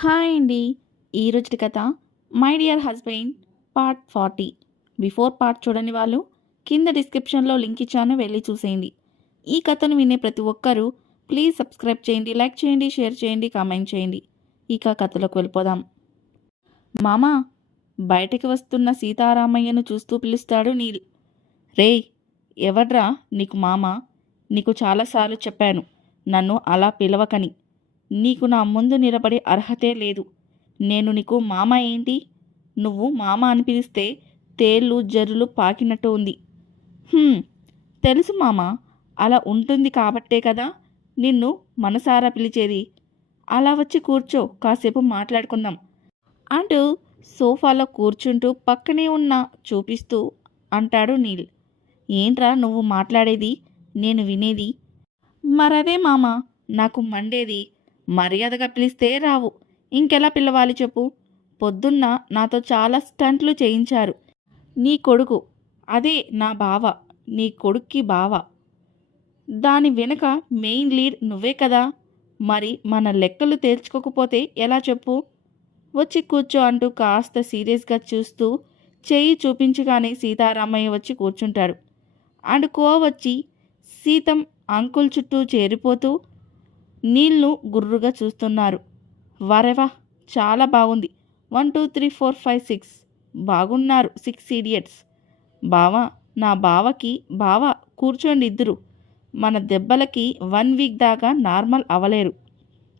Hi అండి. ఈరోజు కథ my dear husband part forty. Before part చూడని వాళ్ళు. కింద డిస్క్రిప్షన్లో లింక్ ఇచ్చాను వెళ్ళి చూసేయండి. ఈ కథను వినే ప్రతి ఒక్కరూ ప్లీజ్ సబ్స్క్రైబ్ చేయండి లైక్ చేయండి షేర్ చేయండి కామెంట్ చేయండి. ఇక కథలోకి వెళ్ళిపోదాం. మామా బయటికి వస్తున్న సీతారామయ్యను చూస్తూ పిలుస్తాడు నీల్. రేయ్ ఎవడ్రా నీకు మామ? నీకు చాలాసార్లు చెప్పాను నన్ను అలా పిలవకని. నీకు నా ముందు నిలబడే అర్హతే లేదు. నేను నీకు మామ ఏంటి? నువ్వు మామ అని పిలిస్తే తేళ్ళు జర్రులు పాకినట్టు ఉంది. తెలుసు మామ అలా ఉంటుంది కాబట్టే కదా నిన్ను మనసారా పిలిచేది. అలా వచ్చి కూర్చో కాసేపు మాట్లాడుకుందాం అంటూ సోఫాలో కూర్చుంటూ పక్కనే ఉన్న చూపిస్తూ అంటాడు నీల్. ఏంట్రా నువ్వు మాట్లాడేది? నేను వినేది? మరదే మామ నాకు మండేది. మర్యాదగా పిలిస్తే రావు. ఇంకెలా పిలవాలి చెప్పు? పొద్దున్న నాతో చాలా స్టంట్లు చేయించారు. నీ కొడుకు. అదే నా బావ. నీ కొడుక్కి బావ. దాని వెనుక మెయిన్ లీడ్ నువ్వే కదా? మరి మన లెక్కలు తేల్చుకోకపోతే ఎలా చెప్పు? వచ్చి కూర్చో అంటూ కాస్త సీరియస్గా చూస్తూ చేయి చూపించగానే సీతారామయ్య వచ్చి కూర్చుంటాడు. అండ్ కో వచ్చి సీతం అంకుల్ చుట్టూ చేరిపోతూ నీళ్ళు గుర్రుగా చూస్తున్నారు. వరెవా చాలా బాగుంది. One two three four five six. బాగున్నారు సిక్స్ ఇడియట్స్. బావా నా బావకి బావ కూర్చోండి ఇద్దరు. మన దెబ్బలకి వన్ వీక్ దాకా నార్మల్ అవ్వలేరు.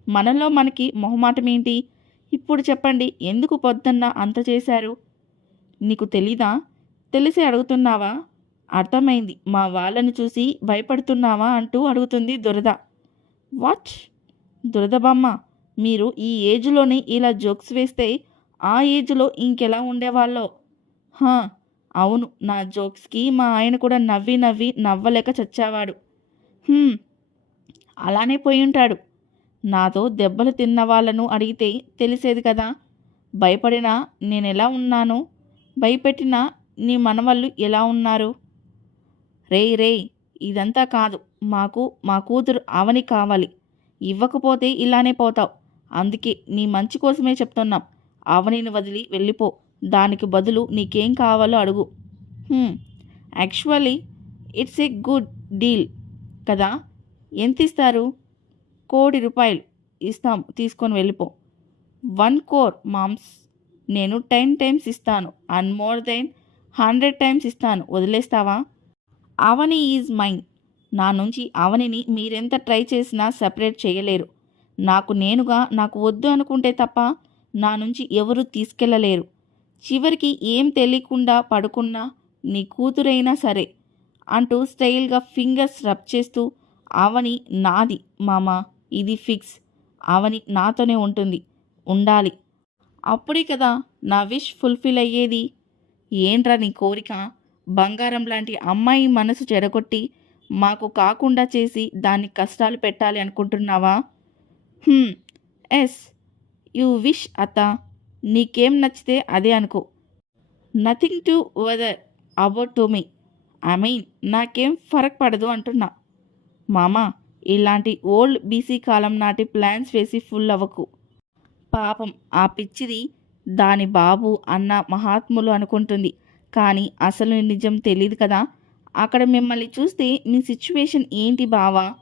మనలో మనకి మొహమాటం ఏంటి ఇప్పుడు చెప్పండి ఎందుకు పొద్దున్న అంత చేశారు? నీకు తెలీదా? తెలిసి అడుగుతున్నావా? అర్థమైంది మా వాళ్ళని చూసి భయపడుతున్నావా అంటూ అడుగుతుంది దురద. వాట్ దురదబామ్మ మీరు ఈ ఏజ్లోనే ఇలా జోక్స్ వేస్తే ఆ ఏజ్లో ఇంకెలా ఉండేవాళ్ళో? హా అవును నా జోక్స్కి మా ఆయన కూడా నవ్వి నవ్వి నవ్వలేక చచ్చేవాడు. అలానే పోయి ఉంటాడు. నాతో దెబ్బలు తిన్న వాళ్ళను అడిగితే తెలిసేది కదా. భయపడినా నేను ఎలా ఉన్నాను? భయపెట్టినా నీ మనవళ్ళు ఎలా ఉన్నారు? రేయ్ రేయ్ ఇదంతా కాదు. మాకు మా కూతురు అవని కావాలి. ఇవ్వకపోతే ఇలానే పోతావు. అందుకే నీ మంచి కోసమే చెప్తున్నాం. అవనిని వదిలి వెళ్ళిపో. దానికి బదులు నీకేం కావాలో అడుగు. Actually it's a good deal కదా? ఎంత ఇస్తారు కోటి రూపాయలు ఇస్తాం తీసుకొని వెళ్ళిపో. వన్ కోర్ మామ్స్ నేను టెన్ టైమ్స్ ఇస్తాను and more than hundred times ఇస్తాను. వదిలేస్తావా? Avani is mine. నా నుంచి అవనిని మీరెంత ట్రై చేసినా సపరేట్ చేయలేరు. నాకు నేనుగా నాకు వద్దు అనుకుంటే తప్ప నా నుంచి ఎవరు తీసుకెళ్ళలేరు చివరికి ఏం తెలియకుండా పడుకున్నా నీ కూతురైనా సరే అంటూ స్టైల్గా ఫింగర్స్ రబ్ చేస్తూ అవని నాది మామ ఇది ఫిక్స్ అవని నాతోనే ఉంటుంది ఉండాలి. అప్పుడే కదా నా విష్ ఫుల్ఫిల్ అయ్యేది. ఏంట్రా నీ కోరిక? బంగారం లాంటి అమ్మాయి మనసు చెడగొట్టి మాకు కాకుండా చేసి దాన్ని కష్టాలు పెట్టాలి అనుకుంటున్నావా? ఎస్. యూ విష్ అత్త. నీకేం నచ్చితే అదే అనుకో. Nothing to bother about to me I mean నాకేం ఫరక్ పడదు అంటున్నా. మామా ఇలాంటి ఓల్డ్ బీసీ కాలం నాటి ప్లాన్స్ వేసి ఫుల్ అవ్వకు. పాపం ఆ పిచ్చిది దాని బాబు అన్న మహాత్ములు అనుకుంటుంది. కానీ అసలు నిజం తెలియదు కదా. అక్కడ మిమ్మల్ని చూస్తే మీ సిచ్యువేషన్ ఏంటి బావా?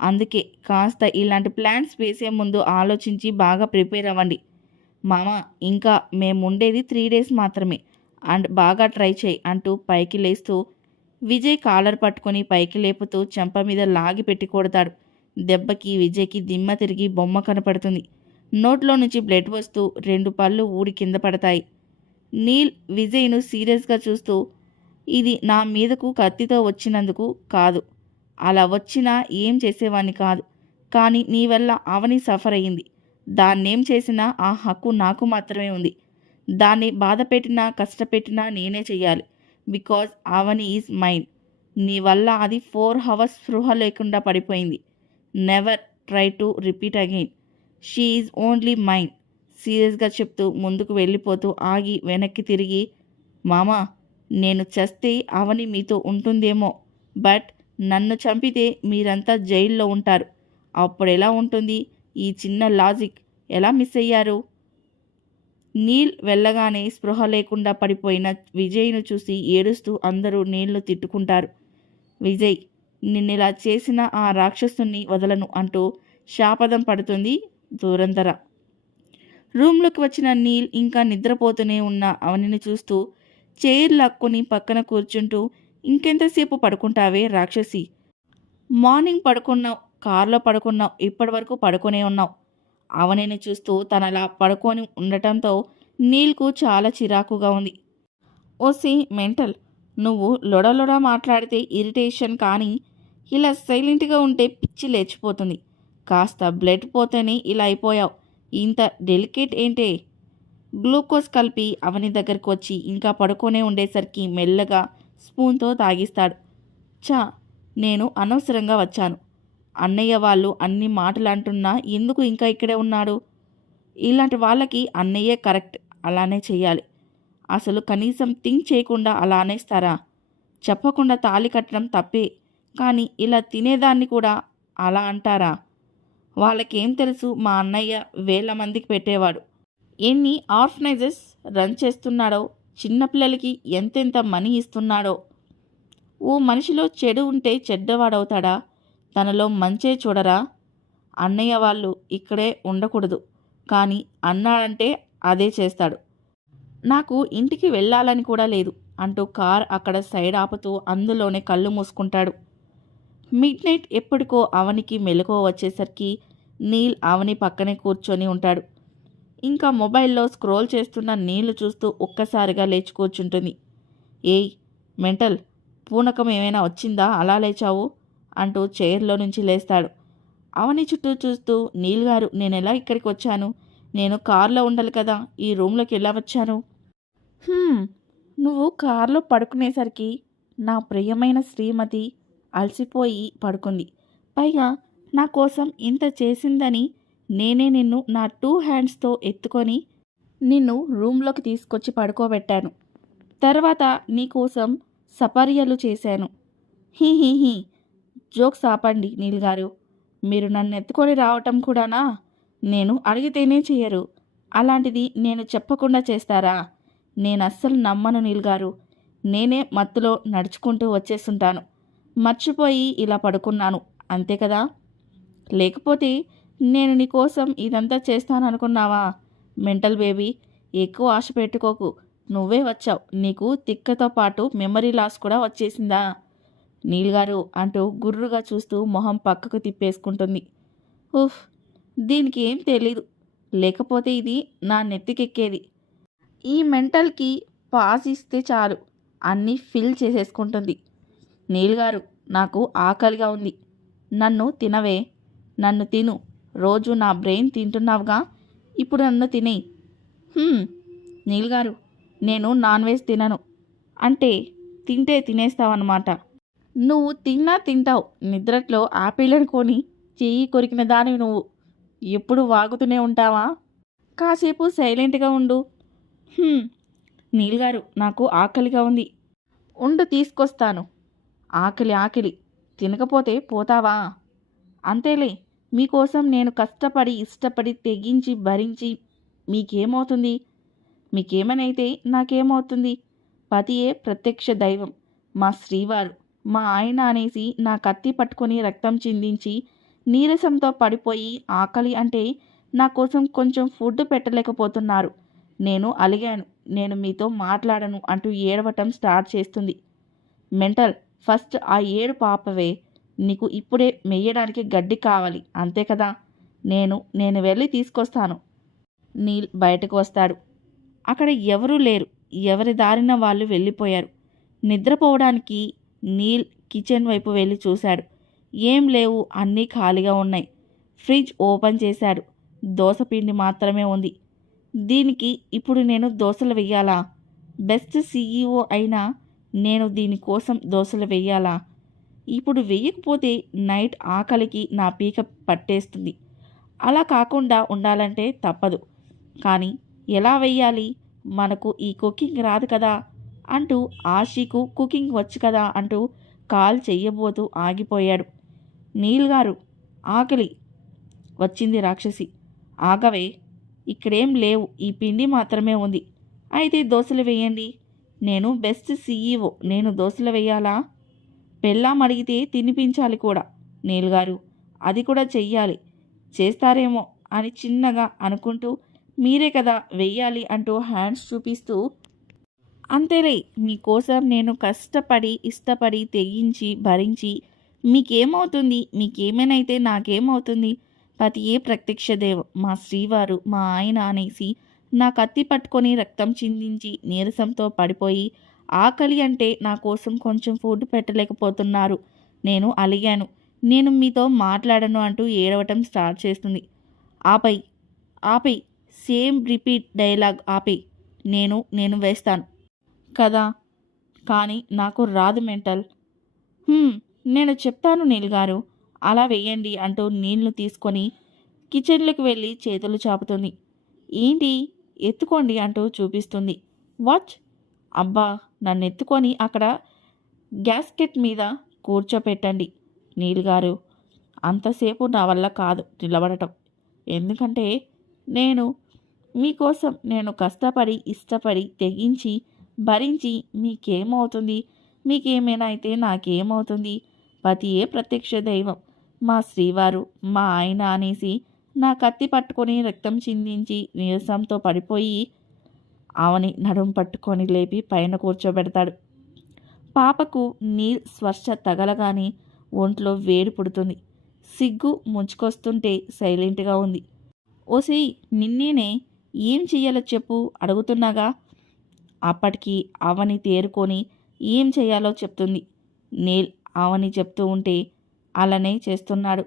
అందుకే కాస్త ఇలాంటి ప్లాన్స్ వేసే ముందు ఆలోచించి బాగా ప్రిపేర్ అవ్వండి. మామ ఇంకా మేముండేది త్రీ డేస్ మాత్రమే. అండ్ బాగా ట్రై చేయి అంటూ పైకి లేస్తూ విజయ్ కాలర్ పట్టుకొని పైకి లేపుతూ చెంప మీద లాగి పెట్టి కొడతాడు. దెబ్బకి విజయ్కి దిమ్మ తిరిగి బొమ్మ కనపడుతుంది. నోట్లో నుంచి బ్లడ్ వస్తూ రెండు పళ్ళు ఊడి కింద పడతాయి. నీల్ విజయ్ను సీరియస్గా చూస్తూ ఇది నా మీదకు కత్తితో వచ్చినందుకు కాదు. అలా వచ్చినా ఏం చేసేవాణ్ణి కాదు. కానీ నీ వల్ల అవని సఫర్ అయ్యింది దాన్నేం చేసినా ఆ హక్కు నాకు మాత్రమే ఉంది. దాన్ని బాధ పెట్టినా కష్టపెట్టినా నేనే చెయ్యాలి. బికాజ్ అవని ఈజ్ మైండ్ నీ వల్ల అది ఫోర్ హవర్స్ స్పృహ లేకుండా పడిపోయింది. Never try to repeat again. She is only mind సీరియస్గా చెప్తూ ముందుకు వెళ్ళిపోతూ ఆగి వెనక్కి తిరిగి మామా నేను చస్తే అవని మీతో ఉంటుందేమో. బట్ నన్ను చంపితే మీరంతా జైల్లో ఉంటారు. అప్పుడు ఎలా ఉంటుంది? ఈ చిన్న లాజిక్ ఎలా మిస్ అయ్యారు? నీల్ వెళ్ళగానే స్పృహ లేకుండా పడిపోయిన విజయ్ను చూసి ఏడుస్తూ అందరూ నీళ్ళు తిట్టుకుంటారు. విజయ్ నిన్నిలా చేసిన ఆ రాక్షసుని వదలను అంటూ శాపదం పడుతుంది దూరంతర రూమ్లోకి వచ్చిన నీల్ ఇంకా నిద్రపోతూనే ఉన్న అవనిని చూస్తూ చైర్ లాక్కొని పక్కన కూర్చుంటూ ఇంకెంతసేపు పడుకుంటావే రాక్షసి? మార్నింగ్ పడుకున్నావు కారులో పడుకున్నావు ఇప్పటి వరకు పడుకునే ఉన్నావు. అవనిని చూస్తూ తనలా పడుకొని ఉండటంతో నీల్కు చాలా చిరాకుగా ఉంది. ఓసి మెంటల్ నువ్వు లొడలొడ మాట్లాడితే ఇరిటేషన్ కానీ ఇలా సైలెంట్గా ఉంటే పిచ్చి లేచిపోతుంది. కాస్త బ్లడ్ పోతేనే ఇలా అయిపోయావు. ఇంత డెలికేట్ ఏంటే? గ్లూకోజ్ కలిపి అవని దగ్గరకు వచ్చి ఇంకా పడుకొనే ఉండేసరికి మెల్లగా స్పూన్తో తాగిస్తాడు. చా నేను అనవసరంగా వచ్చాను. అన్నయ్య వాళ్ళు అన్ని మాటలు అంటున్నా ఎందుకు ఇంకా ఇక్కడే ఉన్నాడు? ఇలాంటి వాళ్ళకి అన్నయ్యే కరెక్ట్ అలానే చేయాలి అసలు కనీసం థింక్ చేయకుండా అలా అనేస్తారా చెప్పకుండా తాళి కట్టడం తప్పే కానీ ఇలా తినేదాన్ని కూడా అలా అంటారా? వాళ్ళకేం తెలుసు మా అన్నయ్య వేల మందికి పెట్టేవాడు. ఎన్ని ఆర్ఫనైజెస్ రన్ చేస్తున్నాడో చిన్నపిల్లలకి ఎంతెంత మనీ ఇస్తున్నాడో. ఓ మనిషిలో చెడు ఉంటే చెడ్డవాడవుతాడా? తనలో మంచే చూడరా? అన్నయ్య వాళ్ళు ఇక్కడే ఉండకూడదు కానీ అన్నాడంటే అదే చేస్తాడు. నాకు ఇంటికి వెళ్ళాలని కూడా లేదు అంటూ కార్ అక్కడ సైడ్ ఆపుతూ అందులోనే కళ్ళు మూసుకుంటాడు. మిడ్ నైట్ ఎప్పటికో అవనికి మెలకువ వచ్చేసరికి నీల్ అవని పక్కనే కూర్చొని ఉంటాడు. ఇంకా మొబైల్లో స్క్రోల్ చేస్తున్న నీళ్ళు చూస్తూ ఒక్కసారిగా లేచి కూర్చుంటుంది ఏయ్ మెంటల్ పూనకం ఏమైనా వచ్చిందా? అలా లేచావు? అంటూ చైర్లో నుంచి లేస్తాడు. అవని చుట్టూ చూస్తూ నీల్ గారు నేను ఎలా ఇక్కడికి వచ్చాను? నేను కారులో ఉండాలి కదా ఈ రూమ్లోకి ఎలా వచ్చాను? నువ్వు కారులో పడుకునేసరికి నా ప్రియమైన శ్రీమతి అలసిపోయి పడుకుంది. పైగా నా కోసం ఇంత చేసిందని నేనే నిన్ను నా టూ హ్యాండ్స్తో ఎత్తుకొని నిన్ను రూమ్లోకి తీసుకొచ్చి పడుకోబెట్టాను. తర్వాత నీకోసం సపర్యలు చేశాను. He he he. జోక్స్ ఆపండి నీల్ గారు. మీరు నన్ను ఎత్తుకొని రావటం కూడానా? నేను అడిగితేనే చేయరు. అలాంటిది నేను చెప్పకుండా చేస్తారా? నేను అస్సలు నమ్మను నీల్ గారు. నేనే మత్తులో నడుచుకుంటూ వచ్చేస్తుంటాను. మర్చిపోయి ఇలా పడుకున్నాను. అంతే కదా? లేకపోతే నేను నీకోసం ఇదంతా ఇదంతా చేస్తాననుకున్నావా? మెంటల్ బేబీ ఎక్కువ ఆశ పెట్టుకోకు. నువ్వే వచ్చావు. నీకు తిక్కతో పాటు మెమరీ లాస్ కూడా వచ్చేసిందా? నీల్ గారు అంటూ గుర్రుగా చూస్తూ మొహం పక్కకు తిప్పేసుకుంటుంది. ఉఫ్ దీనికి ఏం తెలీదు. లేకపోతే ఇది నా నెత్తికెక్కేది. ఈ మెంటల్కి పాస్ ఇస్తే చాలు అన్నీ ఫిల్ చేసేసుకుంటుంది. నీల్ గారు నాకు ఆకలిగా ఉంది. నన్ను తినవే. నన్ను తిను. రోజు నా బ్రెయిన్ తింటున్నావుగా? ఇప్పుడు నన్ను తినేయి. నీల్ గారు నేను నాన్ వెజ్ తినను. అంటే తింటే తినేస్తావన్నమాట. నువ్వు తిన్నా తింటావు. నిద్రట్లో ఆపిల్ అనుకొని చెయ్యి కొరికిన దానివి నువ్వు. ఎప్పుడు వాగుతూనే ఉంటావా? కాసేపు సైలెంట్గా ఉండు. నీల్ గారు నాకు ఆకలిగా ఉంది. ఉండు తీసుకొస్తాను. ఆకలి ఆకలి. తినకపోతే పోతావా? అంతేలే. మీకోసం నేను కష్టపడి ఇష్టపడి తెగించి భరించి మీకేమవుతుంది? మీకేమనైతే నాకేమవుతుంది? పతియే ప్రత్యక్ష దైవం మా శ్రీవారు. మా ఆయన అనేసి నా కత్తి పట్టుకొని రక్తం చిందించి నీరసంతో పడిపోయి ఆకలి అంటే నా కోసం కొంచెం ఫుడ్ పెట్టలేకపోతున్నారు. నేను అలిగాను. నేను మీతో మాట్లాడను అంటూ ఏడవటం స్టార్ట్ చేస్తుంది. మెంటల్ ఫస్ట్ ఆ ఏడు పాపవే. నీకు ఇప్పుడే మెయ్యడానికి గడ్డి కావాలి. అంతే కదా? నేను నేను వెళ్ళి తీసుకొస్తాను. నీల్ బయటకు వస్తాడు. అక్కడ ఎవరూ లేరు. ఎవరి దారిన వాళ్ళు వెళ్ళిపోయారు. నిద్రపోవడానికి నీల్ కిచెన్ వైపు వెళ్ళి చూశాడు. ఏం లేవు అన్నీ ఖాళీగా ఉన్నాయి. ఫ్రిడ్జ్ ఓపెన్ చేశాడు. దోసపిండి మాత్రమే ఉంది. దీనికి ఇప్పుడు నేను దోశలు వెయ్యాలా? బెస్ట్ సీఈఓ అయినా నేను దీనికోసం దోశలు వెయ్యాలా? ఇప్పుడు వెయ్యకపోతే నైట్ ఆకలికి నా పీక పట్టేస్తుంది. అలా కాకుండా ఉండాలంటే తప్పదు. కానీ ఎలా వెయ్యాలి మనకు ఈ కుకింగ్ రాదు కదా అంటూ ఆషికు కుకింగ్ వచ్చు కదా అంటూ కాల్ చెయ్యబోతూ ఆగిపోయాడు. నీల్ గారు ఆకలి. వచ్చింది రాక్షసి. ఆగవే ఇక్కడేం లేవు. ఈ పిండి మాత్రమే ఉంది. అయితే దోశలు వేయండి. నేను బెస్ట్ సీఈఓ. నేను దోశలు వేయాలా? పెళ్ళాం అడిగితే తినిపించాలి కూడా. నీలుగారు అది కూడా చెయ్యాలి. చేస్తారేమో అని చిన్నగా అనుకుంటూ మీరే కదా వెయ్యాలి అంటూ హ్యాండ్స్ చూపిస్తూ అంతేలే మీకోసం నేను కష్టపడి ఇష్టపడి తెగించి భరించి మీకేమవుతుంది? మీకేమైనైతే నాకేమవుతుంది? పతియే ఏ దేవం మా శ్రీవారు మా ఆయన అనేసి నా కత్తి పట్టుకొని రక్తం చిందించి నీరసంతో పడిపోయి ఆకలి అంటే నా కోసం కొంచెం ఫుడ్ పెట్టలేకపోతున్నారు. నేను అలిగాను. నేను మీతో మాట్లాడను అంటూ ఏడవటం స్టార్ట్ చేస్తుంది. ఆపై ఆపై సేమ్ రిపీట్ డైలాగ్ ఆపై. నేను నేను వేస్తాను. కదా? కానీ నాకు రాదు మెంటల్. నేను చెప్తాను నీల్ గారు. అలా వేయండి అంటూ నీళ్ళు తీసుకొని కిచెన్లోకి వెళ్ళి చేతులు చాపుతుంది. ఏంటి? ఎత్తుకోండి అంటూ చూపిస్తుంది. వాచ్? అబ్బా! నన్ను ఎత్తుకొని అక్కడ గ్యాస్కెట్ మీద కూర్చోపెట్టండి నీల్ గారు. అంతసేపు నా వల్ల కాదు నిలబడటం. ఎందుకంటే నేను మీకోసం నేను కష్టపడి ఇష్టపడి తెగించి భరించి మీకేమవుతుంది? మీకేమైనా అయితే నాకేమవుతుంది? పతియే ప్రత్యక్ష దైవం. మా శ్రీవారు మా ఆయన అనేసి నా కత్తి పట్టుకొని రక్తం చిందించి నీరసంతో పడిపోయి ఆమెని నడుం పట్టుకొని లేపి పైన కూర్చోబెడతాడు. పాపకు నీల్ స్పర్శ తగలగానే ఒంట్లో వేడి పుడుతుంది. సిగ్గు ముంచుకొస్తుంటే సైలెంట్గా ఉంది. ఓసి నిన్నేనే ఏం చెయ్యాలో చెప్పు అడుగుతున్నాగా? అప్పటికి అవని తేరుకొని ఏం చేయాలో చెప్తుంది. నీల్ అవని చెప్తూ ఉంటే అలానే చేస్తున్నాడు.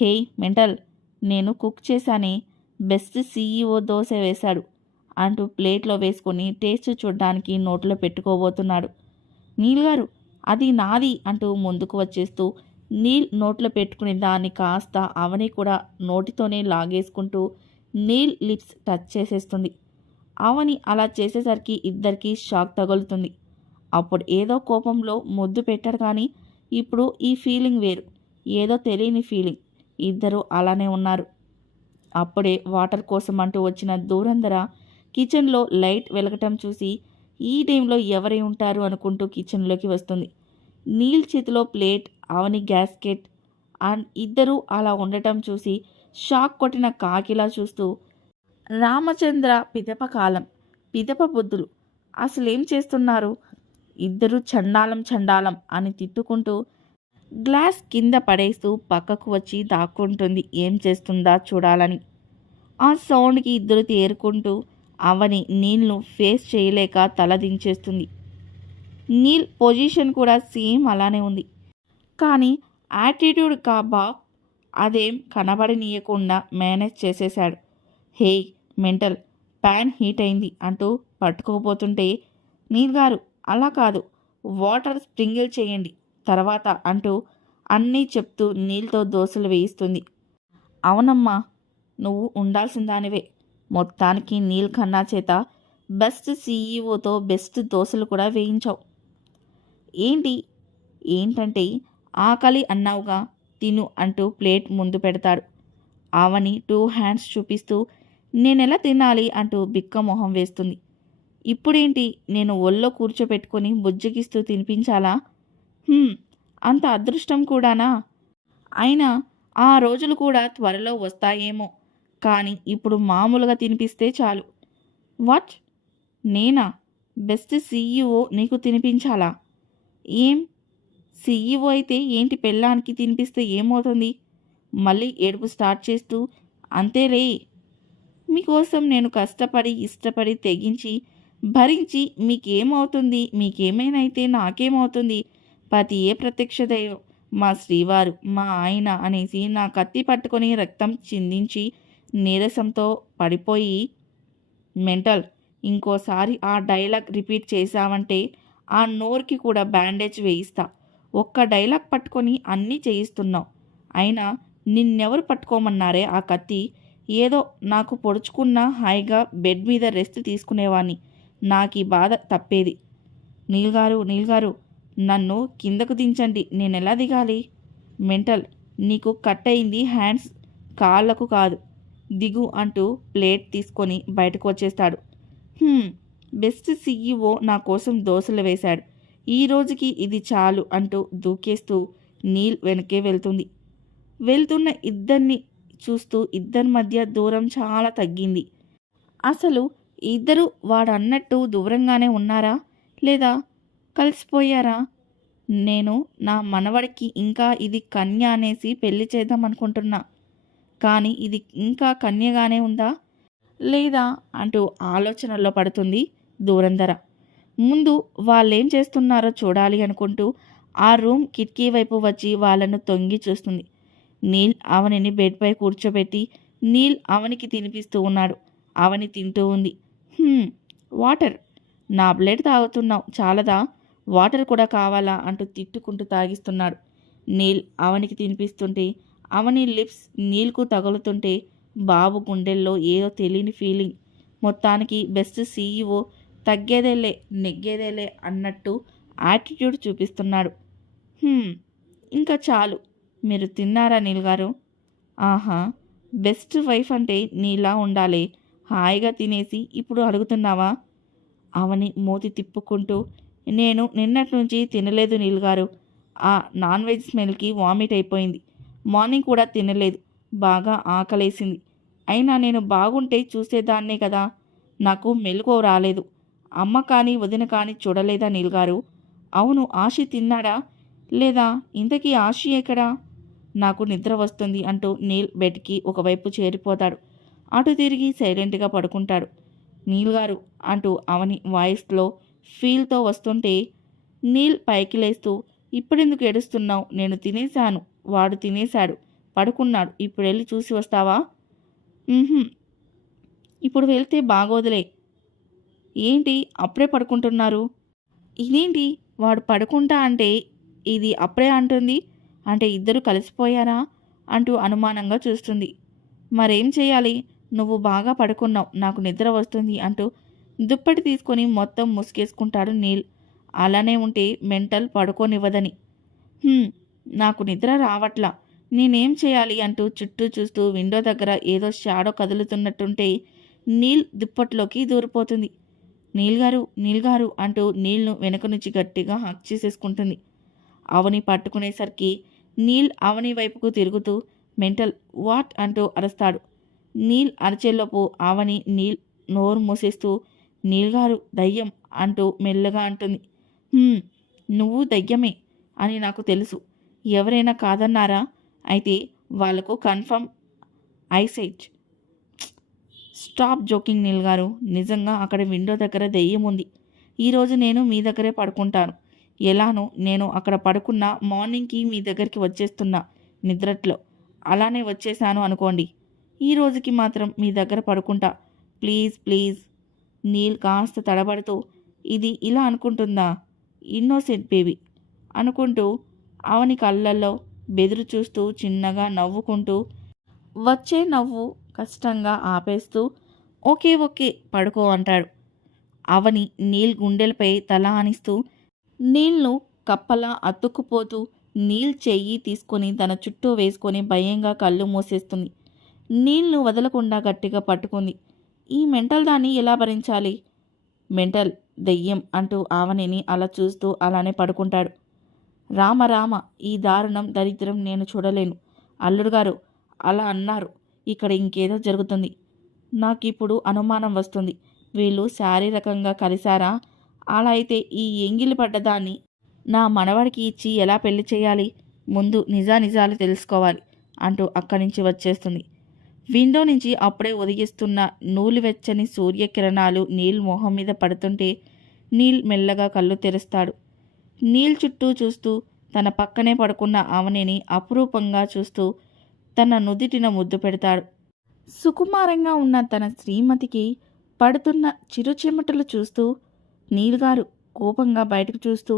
హే మెంటల్ నేను కుక్ చేశానే బెస్ట్ సీఈఓ దోశ వేశాడు. అంటూ ప్లేట్లో వేసుకొని టేస్ట్ చూడడానికి నోట్లో పెట్టుకోబోతున్నాడు. నీల్ గారు అది నాది అంటూ ముందుకు వచ్చేస్తూ నీల్ నోట్లో పెట్టుకునే దాన్ని కాస్త అవని కూడా నోటితోనే లాగేసుకుంటూ నీల్ లిప్స్ టచ్ చేసేస్తుంది. అవని అలా చేసేసరికి ఇద్దరికీ షాక్ తగులుతుంది. అప్పుడు ఏదో కోపంలో ముద్దు పెట్టాడు కానీ ఇప్పుడు ఈ ఫీలింగ్ వేరు. ఏదో తెలియని ఫీలింగ్. ఇద్దరు అలానే ఉన్నారు. అప్పుడే వాటర్ కోసం అంటూ వచ్చిన దూరంధర కిచెన్లో లైట్ వెలగటం చూసి ఈ టైంలో ఎవరై ఉంటారు అనుకుంటూ కిచెన్లోకి వస్తుంది. నీల్ చేతిలో ప్లేట్ అవని గ్యాస్కెట్ అండ్ ఇద్దరూ అలా ఉండటం చూసి షాక్ కొట్టిన కాకిలా చూస్తూ రామచంద్ర పిదప కాలం పిదప బుద్ధులు అసలేం చేస్తున్నారు? ఇద్దరు చండాలం చండాలం అని తిట్టుకుంటూ గ్లాస్ కింద పడేస్తూ పక్కకు వచ్చి దాక్కుంటుంది. ఏం చేస్తుందా చూడాలని. ఆ సౌండ్కి ఇద్దరు తేరుకుంటూ అవని నీల్ను ఫేస్ చేయలేక తల దించేస్తుంది. నీల్ పొజిషన్ కూడా సేమ్ అలానే ఉంది. కానీ యాటిట్యూడ్ కాబా అదేం కనబడనీయకుండా మేనేజ్ చేసేశాడు. హే మెంటల్ ప్యాన్ హీట్ అయింది అంటూ పట్టుకోపోతుంటే నీల్ గారు అలా కాదు వాటర్ స్ప్రింగిల్ చేయండి తర్వాత అంటూ అన్నీ చెప్తూ నీళ్ళతో దోశలు వేయిస్తుంది. అవునమ్మా నువ్వు ఉండాల్సిందానివే మొత్తానికి నీల్ ఖన్నా చేత బెస్ట్ సీఈఓతో బెస్ట్ దోశలు కూడా వేయించావు. ఏంటి? ఏంటంటే ఆకలి అన్నావుగా తిను అంటూ ప్లేట్ ముందు పెడతాడు. ఆవని టూ హ్యాండ్స్ చూపిస్తూ నేనెలా తినాలి అంటూ బిక్క మొహం వేస్తుంది. ఇప్పుడేంటి? నేను ఒళ్ళో కూర్చోపెట్టుకొని బుజ్జగిస్తూ తినిపించాలా? అంత అదృష్టం కూడానా? అయినా ఆ రోజులు కూడా త్వరలో వస్తాయేమో. కానీ ఇప్పుడు మామూలుగా తినిపిస్తే చాలు. వాట్? నేనా? బెస్ట్ సీఈఓ నీకు తినిపించాలా? ఏం? సీఈఓ అయితే ఏంటి పెళ్ళానికి తినిపిస్తే ఏమవుతుంది? మళ్ళీ ఏడుపు స్టార్ట్ చేస్తూ అంతేలే. మీకోసం నేను కష్టపడి ఇష్టపడి తెగించి భరించి మీకేమవుతుంది? మీకేమైనైతే నాకేమవుతుంది? పతియే ప్రత్యక్ష దైవం మా శ్రీవారు మా ఆయన అనేసి నా కత్తి పట్టుకొని రక్తం చిందించి నీరసంతో పడిపోయి మెంటల్ ఇంకోసారి ఆ డైలాగ్ రిపీట్ చేశావంటే ఆ నోరుకి కూడా బ్యాండేజ్ వేయిస్తా. ఒక్క డైలాగ్ పట్టుకొని అన్నీ చేయిస్తున్నావు. అయినా నిన్నెవరు పట్టుకోమన్నారే ఆ కత్తి? ఏదో నాకు పొడుచుకున్న హాయిగా బెడ్ మీద రెస్ట్ తీసుకునేవాణ్ణి. నాకు ఈ బాధ తప్పేది. నీల్గారు నీల్గారు నన్ను కిందకు దించండి నేను ఎలా దిగాలి? మెంటల్ నీకు కట్ అయింది హ్యాండ్స్ కాళ్ళకు కాదు. దిగు అంటూ ప్లేట్ తీసుకొని బయటకు వచ్చేస్తాడు. బెస్ట్ సీఈఓ నా కోసం దోశలు వేశాడు. ఈ రోజుకి ఇది చాలు అంటూ దూకేస్తూ నీల్ వెనకే వెళ్తుంది. వెళ్తున్న ఇద్దరిని చూస్తూ ఇద్దరి మధ్య దూరం చాలా తగ్గింది. అసలు ఇద్దరు వాడు అన్నట్టు దూరంగానే ఉన్నారా? లేదా కలిసిపోయారా? నేను నా మనవడికి ఇంకా ఇది కన్య అనేసి పెళ్ళి చేద్దాం అనుకుంటున్నా కానీ ఇది ఇంకా కన్యగానే ఉందా? లేదా? అంటూ ఆలోచనల్లో పడుతుంది దూరంధర ముందు వాళ్ళేం చేస్తున్నారో చూడాలి అనుకుంటూ ఆ రూమ్ కిటికీ వైపు వచ్చి వాళ్ళను తొంగి చూస్తుంది. నీల్ అవనిని బెడ్పై కూర్చోబెట్టి నీల్ అవనికి తినిపిస్తూ ఉన్నాడు. అవని తింటూ ఉంది. వాటర్. నా బ్లడ్ తాగుతున్నావు. చాలదా? వాటర్ కూడా కావాలా? అంటూ తిట్టుకుంటూ తాగిస్తున్నాడు. నీల్ అవనికి తినిపిస్తుంటే అవని లిప్స్ నీళ్ళకు తగులుతుంటే బాబు గుండెల్లో ఏదో తెలియని ఫీలింగ్. మొత్తానికి బెస్ట్ సీఈఓ తగ్గేదేలే నెగ్గేదేలే అన్నట్టు యాటిట్యూడ్ చూపిస్తున్నాడు. ఇంకా చాలు. మీరు తిన్నారా నీల్ గారు? ఆహా బెస్ట్ వైఫ్ అంటే నీలా ఉండాలి. హాయిగా తినేసి ఇప్పుడు అడుగుతున్నావా? అవని మూతి తిప్పుకుంటూ నేను నిన్నటి నుంచి తినలేదు నీల్ గారు. ఆ నాన్ వెజ్ స్మెల్కి వామిట్ అయిపోయింది. మార్నింగ్ కూడా తినలేదు. బాగా ఆకలేసింది. అయినా నేను బాగుంటే చూసేదాన్నే కదా. నాకు మెలుకో రాలేదు. అమ్మ కానీ వదిన కానీ చూడలేదా నీల్గారు అవును ఆశి తిన్నాడా? లేదా? ఇంతకీ ఆశి ఎక్కడా? నాకు నిద్ర వస్తుంది అంటూ నీల్ బెడ్కి ఒకవైపు చేరిపోతాడు. అటు తిరిగి సైలెంట్గా పడుకుంటాడు. నీల్ గారు అంటూ అవని వాయిస్లో ఫీల్తో వస్తుంటే నీల్ పైకి లేస్తూ ఇప్పుడెందుకు ఏడుస్తున్నావు? నేను తినేశాను. వాడు తినేశాడు. పడుకున్నాడు. ఇప్పుడు వెళ్ళి చూసి వస్తావా? ఇప్పుడు వెళ్తే బాగోదులే. ఏంటి? అప్పుడే పడుకుంటున్నారు. ఇదేంటి? వాడు పడుకుంటా అంటే ఇది అప్పుడే అంటుంది. అంటే ఇద్దరు కలిసిపోయారా? అంటూ అనుమానంగా చూస్తుంది. మరేం చేయాలి? నువ్వు బాగా పడుకున్నావు. నాకు నిద్ర వస్తుంది అంటూ దుప్పటి తీసుకొని మొత్తం ముసుగేసుకుంటాడు నీల్. అలానే ఉంటే మెంటల్ పడుకోనివ్వదని. నాకు నిద్ర రావట్లా. నేనేం చేయాలి అంటూ చుట్టూ చూస్తూ విండో దగ్గర ఏదో షాడో కదులుతున్నట్టుంటే నీల్ దుప్పట్లోకి దూరిపోతుంది. నీల్ గారు నీల్ గారు అంటూ నీల్ను వెనక నుంచి గట్టిగా హక్ చేసేసుకుంటుంది. అవని పట్టుకునేసరికి నీల్ అవని వైపుకు తిరుగుతూ మెంటల్ వాట్? అంటూ అరుస్తాడు. నీల్ అరచేలోపు ఆవని నీల్ నోరు మూసేస్తూ నీల్ గారు దయ్యం అంటూ మెల్లగా అంటుంది. నువ్వు దయ్యమే అని నాకు తెలుసు. ఎవరైనా కాదన్నారా? అయితే వాళ్ళకు కన్ఫర్మ్ ఐసేజ్ స్టాప్ జోకింగ్ నీల్ గారు. నిజంగా అక్కడ విండో దగ్గర దెయ్యం ఉంది. ఈరోజు నేను మీ దగ్గరే పడుకుంటాను. ఎలానో నేను అక్కడ పడుకున్న మార్నింగ్కి మీ దగ్గరికి వచ్చేస్తున్నా నిద్రట్లో. అలానే వచ్చేసాను అనుకోండి. ఈ రోజుకి మాత్రం మీ దగ్గర పడుకుంటా. Please please. నీల్ కాస్త తడబడుతూ ఇది ఇలా అనుకుంటుందా? ఇన్నోసెంట్ బేబీ అనుకుంటూ అవని కళ్ళల్లో బెదురు చూస్తూ చిన్నగా నవ్వుకుంటూ వచ్చే నవ్వు కష్టంగా ఆపేస్తూ ఓకే ఓకే పడుకో అంటాడు. అవని నీల్ గుండెలపై తల ఆనిస్తూ నీల్ను కప్పలా అతుక్కుపోతూ నీల్ చెయ్యి తీసుకొని తన చుట్టూ వేసుకొని భయంగా కళ్ళు మూసేస్తుంది. నీళ్ళు వదలకుండా గట్టిగా పట్టుకుంది. ఈ మెంటల్ దాన్ని ఎలా భరించాలి? మెంటల్ దెయ్యం అంటూ ఆవనిని అలా చూస్తూ అలానే పడుకుంటాడు. రామ రామ ఈ దారుణం దరిద్రం నేను చూడలేను. అల్లుడు గారు అలా అన్నారు. ఇక్కడ ఇంకేదో జరుగుతుంది. నాకు ఇప్పుడు అనుమానం వస్తుంది. వీళ్ళు శారీరకంగా కలిశారా? అలా అయితే ఈ ఎంగిలి పడ్డదాన్ని నా మనవడికి ఇచ్చి ఎలా పెళ్ళి చేయాలి? ముందు నిజానిజాలు తెలుసుకోవాలి అంటూ అక్కడి నుంచి వచ్చేస్తుంది. విండో నుంచి అప్పుడే ఉదయిస్తున్న నూలువెచ్చని సూర్యకిరణాలు నీల్ మొహం మీద పడుతుంటే నీల్ మెల్లగా కళ్ళు తెరుస్తాడు. నీల్ చుట్టూ చూస్తూ తన పక్కనే పడుకున్న ఆవనిని అపురూపంగా చూస్తూ తన నుదిటిన ముద్దు పెడతాడు. సుకుమారంగా ఉన్న తన శ్రీమతికి పడుతున్న చిరుచెమటలు చూస్తూ నీల్గారు కోపంగా బయటకు చూస్తూ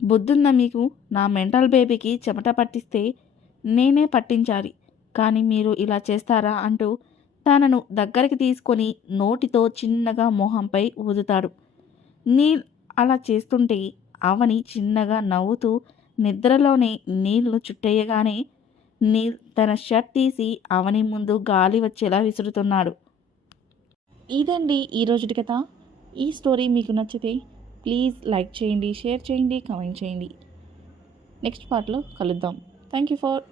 బుద్ధుందా మీకు? నా మెంటల్ బేబీకి చెమట పట్టిస్తే నేనే పట్టించాలి. కానీ మీరు ఇలా చేస్తారా అంటూ తనను దగ్గరికి తీసుకొని నోటితో చిన్నగా మొహంపై ఊదుతాడు. నీల్ అలా చేస్తుంటే అవని చిన్నగా నవ్వుతూ నిద్రలోనే నీళ్ళు చుట్టేయగానే నీ తన షర్ట్ తీసి అవని ముందు గాలి వచ్చేలా విసురుతున్నాడు. ఇదండి ఈ కథ. ఈ స్టోరీ మీకు నచ్చితే ప్లీజ్ లైక్ చేయండి షేర్ చేయండి కమెంట్ చేయండి. నెక్స్ట్ పార్ట్లో కలుద్దాం. Thank you for